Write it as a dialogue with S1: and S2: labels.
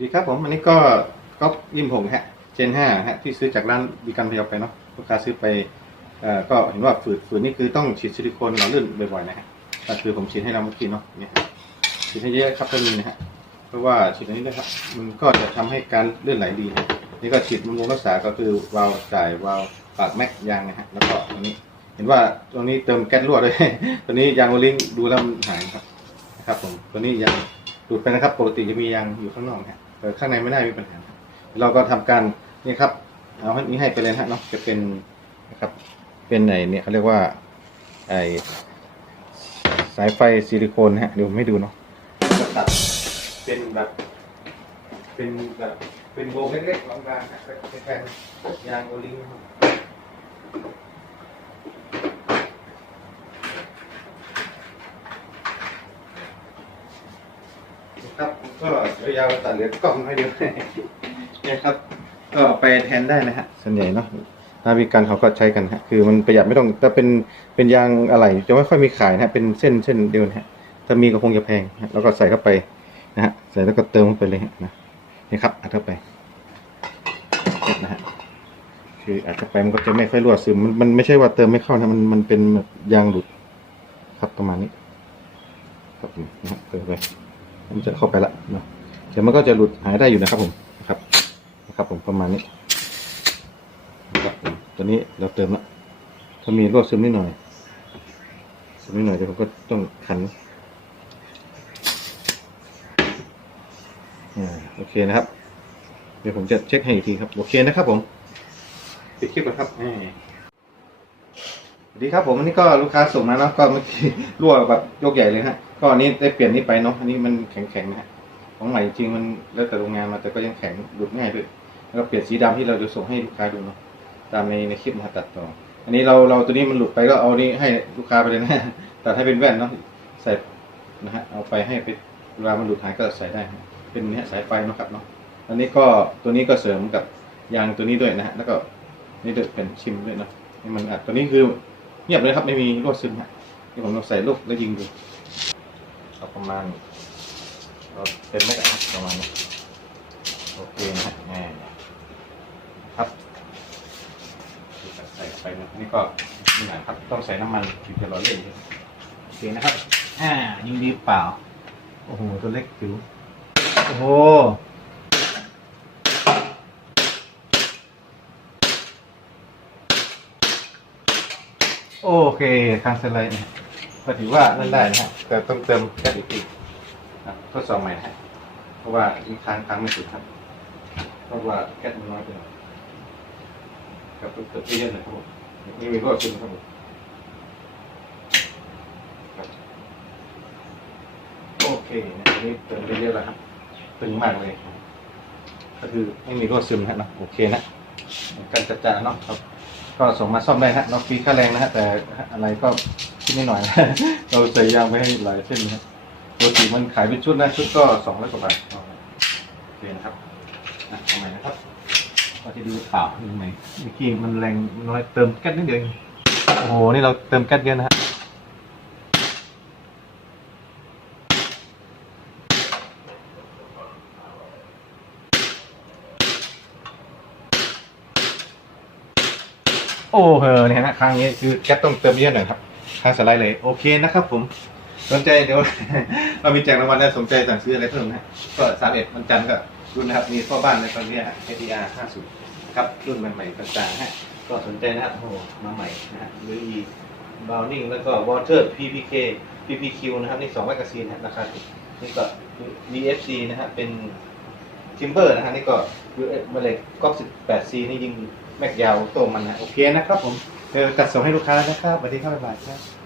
S1: ดีครับผมอันนี้ก็ก๊อปยิมผงฮะเจนห้าฮะที่ซื้อจากร้านบีกันพยาไปเนาะลูกค้าซื้อไปเอ่อก็เห็นว่าฝืดฝืดนี่คือต้องฉีดซิลิโคนหล่อลื่นบ่อยๆนะฮะก็คือผมฉีดให้เราเมื่อกี้เนาะเนี่ยฉีดให้เยอะครับถ้ามีนะฮะเพราะว่าฉีดอันนี้ด้วยครับมันก็จะทำให้การเลื่อนไหลดีนี่ก็ฉีดบำรุงรักษาก็คือวาล์วจ่ายวาล์วปากแม็กยางนะฮะแล้วก็อันนี้เห็นว่าตรงนี้เติมแก๊สรั่วด้วยตัวนี้ยางโอลิงดูแล้วมันหายครับนะครับผมตัวนี้ยางดูดไปนะครับปกติจะมียางอยู่ข้างนอกนะฮะ ข้างในไม่ได้มีปัญหาครับเราก็ทำการนี่ครับเอาอันนี้ให้ไปเลยนฮะเนาะจะเป็นนะครับเป็นไหนเนี่ยเขาเรียกว่าไอสายไฟซิลิโคนฮะเดี๋ยวผมให้ดูเนาะจะตัดเป็นแบบเป็นแบบเป็นวงเล็กๆบางๆนะเป็นแผ่นยางโอลิง ครับก็ยาวตัดเหลือกล้องให้เดียวเนี่ยครับ ก็ไปแทนได้นะฮะส่วนใหญ่เนาะนาวิกันเขาก็ใช้กันฮะคือมันประหยัดไม่ต้องแต่เป็นเป็นยางอะไรจะไม่ค่อยมีขายนะฮะเป็นเส้นเส้นเดียวนะฮะถ้ามีก็คงจะแพงนะแล้วก็ใส่เข้าไปนะฮะใส่แล้วก็เติมเข้าไปเลยฮะนะนี่ครับอัดเข้าไปนะฮะคืออัดเข้าไปมันก็จะไม่ค่อยรั่วซึมมันมันไม่ใช่ว่าเติมไม่เข้านะมันมันเป็นแบบยางหลุดครับประมาณนี้ครับนะฮะเติมไป มันจะเข้าไปละเนาะเดี๋ยวมันก็จะหลุดหายได้อยู่นะครับผมนะครับนะครับ ผมประมาณนี้นะครับผมตัวนี้เราเติมละถ้ามีรั่วซึมนิดหน่อยซึมนิดหน่อยเดี๋ยวผมก็ต้องขันอ่าโอเคนะครับ เดี๋ยวผมจะเช็คให้อีกทีครับโอเคนะครับ ผมปิดคลิปก่อนครับอ่าสวัสดีครับผมอันนี้ก็ลูกค้าส่งมาเนาะก็เมื่อกี้รั่วแบบยกใหญ่เลยฮะ ก็อันนี้ได้เปลี่ยนนี่ไปเนาะอันนี้มันแข็งๆนะฮะของใหม่จริงมันแล้วแต่โรงงานมาแต่ก็ยังแข็งหลุดง่ายด้วยแล้วก็เปลี่ยนสีดำที่เราจะส่งให้ลูกค้าดูเนาะตามในในคลิปนะตัดต่อ อันนี้เราเราตัวนี้มันหลุดไปก็เอานี่ให้ลูกค้าไปเลยนะตัดให้เป็นแว่นเนาะใส่นะฮะเอาไปให้ไปเวลามันหลุดหายก็ใส่ได้เป็นเนี่ยสายไฟเนาะครับเนาะอันนี้ก็ตัวนี้ก็เสริมกับยางตัวนี้ด้วยนะฮะแล้วก็นี่ด้วยเป็นชิมด้วยเนาะนี่มันอัดตัวนี้คือเงียบเลยครับไม่มีรั่วซึมฮะนี่ผมลองใส่ลูกแล้วยิงดู ประมาณเราเต็มไม่กระทับประมาณนี้โอเคนะฮะแหมครับใส่ไปนะนี่ก็นี่นะครับต้องใส่น้ำมันถึงจะร้อนเล่นโอเคนะครับ อ่ายิงดีเปล่า โอ้โห ตัวเล็กจิ๋วโอ้โหโอเคคางสไลด์นะ ก็ถือว่าเล่นได้นะฮะแต่ต้องเติมแก๊สอีกทีครับทดสอบใหม่นะฮะเพราะว่ามีค้างค้างไม่สุดครับเพราะว่าแก๊สมันน้อยไปหน่อยครับเติมเยอะๆหน่อยครับผมนี่มีรั่วซึมครับผมโอเคนะอันนี้เติมไปเยอะแล้วครับตึงมากเลยก็คือไม่มีรั่วซึมนะเนาะโอเคนะการจัดจานเนาะครับ ก็ส่งมาซ่อมได้ฮะเราฟรีค่าแรงนะฮะแต่อะไรก็ คิดนิดหน่อยนะเราใส่ยางไปให้หลายเส้นนะปกติมันขายเป็นชุดนะชุดก็สองร้อยกว่าบาทเอาโอเคนะครับอะทำไมนะครับก็ที่ดูข่าวดูใหมเมื่อกี้มันแรงน้อยเติมแก๊สนิดเดียวเองโอ้โหนี่เราเติมแก๊สเยอะนะฮะโอ้โหเนี่ยนะครั้งนี้คือแก๊สต้องเติมเยอะหน่อยครับ ข้างสไลด์เลยโอเคนะครับ ผมสนใจเดี๋ยว เรามีแจกรางวัลได้สนใจสั่งซื้ออะไรเพิ่มนะก็สามเอ็ดวันจันทร์ก็รุ่นนะครับมีพ่อบ้านในตอนนี้ฮะ KTR 50ครับรุ่นใหม่ๆต่างๆฮะก็สนใจนะครับโอ้โหมาใหม่นะฮะหรืออีบาวนิ่งแล้วก็วอเตอร์ PPK PPQ นะครับนี่สองแมกกาซีนนะฮะราคาถูกนี่ก็ VFC นะฮะเป็นทิมเบอร์นะฮะนี่ก็เมล็ดก๊อก 18C นี่ยิงแม็กยาวโตมันนะโอเคนะครับผม เออจัดส่งให้ลูกค้านะครับสวัสดีครับบ๊ายบายครับ